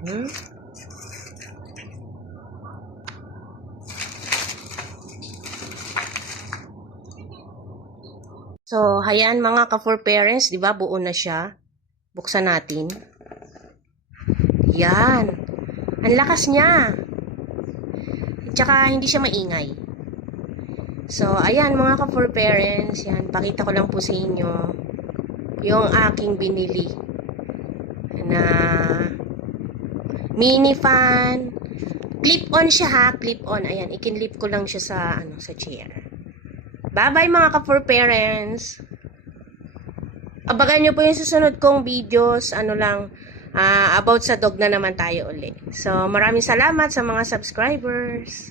Hmm? So, hayaan mga ka-for parents, di ba? Buo na siya. Buksan natin. Yan. Ang lakas niya. Tsaka, hindi siya maingay. So, ayan mga ka-for parents, yan, pakita ko lang po sa inyo yung aking binili na mini fan. Clip-on siya ha, clip-on. Ayan, ikinlip ko lang siya sa, ano, sa chair. Bye-bye mga ka-for parents! Abagan nyo po yung susunod kong videos, ano lang, ah, about sa dog na naman tayo uli. So, maraming salamat sa mga subscribers.